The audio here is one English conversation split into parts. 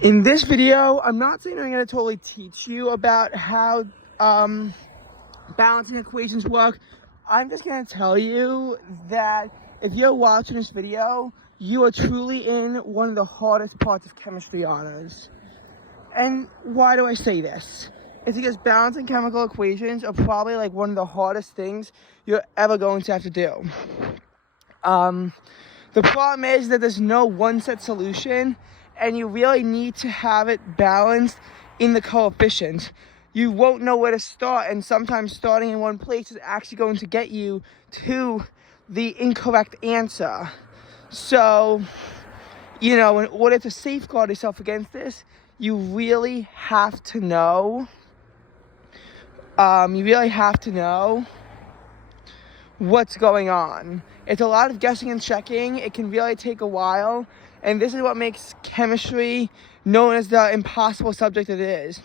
In this video, I'm not saying I'm going to totally teach you about how balancing equations work. I'm just going to tell you that if you're watching this video, you are truly in one of the hardest parts of chemistry honors. And why do I say this? It's because balancing chemical equations are probably like one of the hardest things you're ever going to have to do. The problem is that there's no one set solution, and you really need to have it balanced in the coefficients. You won't know where to start, and sometimes starting in one place is actually going to get you to the incorrect answer. So, in order to safeguard yourself against this, you really have to know. What's going on. It's a lot of guessing and checking. It can really take a while, and this is what makes chemistry known as the impossible subject it is.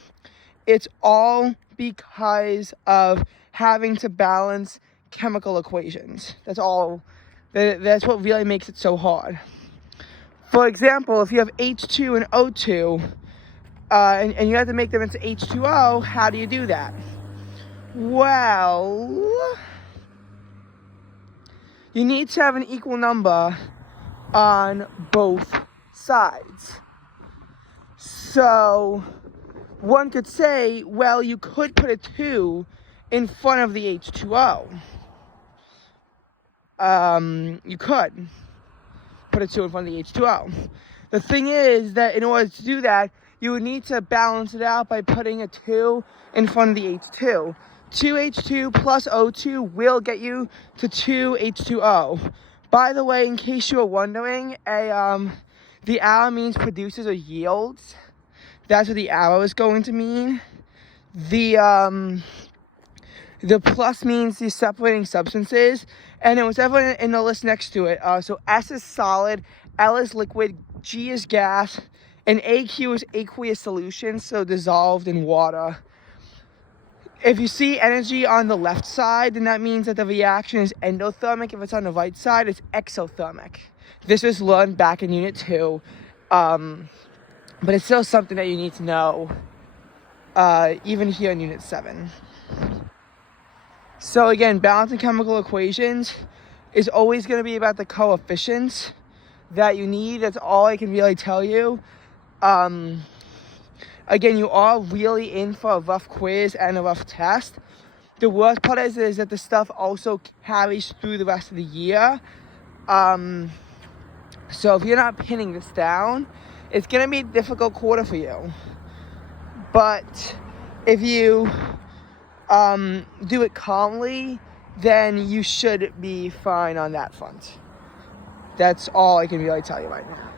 It's all because of having to balance chemical equations. That's all. That's what really makes it so hard. For example, if you have H2 and O2, and you have to make them into H2O, how do you do that? Well, you need to have an equal number on both sides. So one could say, well, you could put a 2 in front of the H2O. You could put a 2 in front of the H2O. The thing is that in order to do that, you would need to balance it out by putting a 2 in front of the H2. 2H2 plus O2 will get you to 2H2O. By the way, in case you were wondering, the arrow means produces or yields. That's what the arrow is going to mean. The plus means the separating substances, and it was ever in the list next to it. So S is solid, L is liquid, G is gas, and AQ is aqueous solution, so dissolved in water. If you see energy on the left side, then that means that the reaction is endothermic. If it's on the right side, it's exothermic. This was learned back in Unit 2, but it's still something that you need to know, even here in Unit 7. So again, balancing chemical equations is always going to be about the coefficients that you need. That's all I can really tell you. Again, you are really in for a rough quiz and a rough test. The worst part is that the stuff also carries through the rest of the year. So if you're not pinning this down, it's going to be a difficult quarter for you. But if you do it calmly, then you should be fine on that front. That's all I can really tell you right now.